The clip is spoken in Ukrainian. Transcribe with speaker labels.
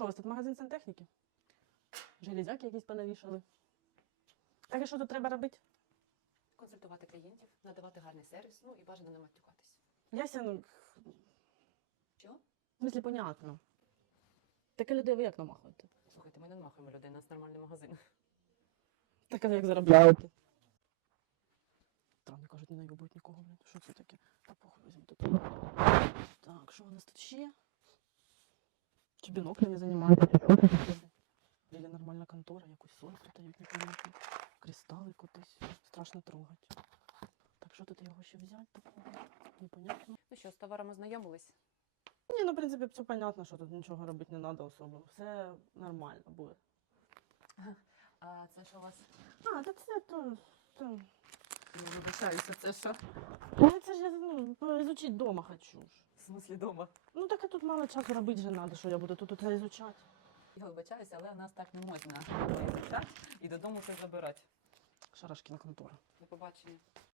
Speaker 1: Що у вас тут магазин сантехніки? Железяки якісь понавішали. Так і що тут треба робити?
Speaker 2: Консультувати клієнтів, надавати гарний сервіс, ну і бажано не матюкатись.
Speaker 1: Яся, ну, в смислі, понятно. Таке людей ви як намахуєте?
Speaker 2: Слухайте, ми не намахуємо людей, у нас нормальний магазин.
Speaker 1: Так, а як заробляєте? Там, кажуть, не наїбують нікого, блін. Що це таке? Та похуй візьму тут. Так, що у нас тут ще? Чи що це таке? Или нормальна контора, якусь соль продають, непонятно. Кристали кудись. Страшно трогати. Так, що тут його ще взяти такого? Непонятно.
Speaker 2: Ну що, з товаром ознайомились?
Speaker 1: Ні, ну, в принципі, все понятно, що тут нічого робити не треба особо. Все нормально буде.
Speaker 2: А це що у вас?
Speaker 1: А, та це то. то...
Speaker 2: Ну, вибачаюся, це що?
Speaker 1: Ну, це ж я ну, изучить дома хочу ж.
Speaker 2: В смислі дома?
Speaker 1: Ну так я тут мало часу робити же треба, що я буду тут це ізучати.
Speaker 2: Я вибачаюся, але у нас так не можна. Так? І додому це забирати.
Speaker 1: Шарашкіна контора.
Speaker 2: До побачення.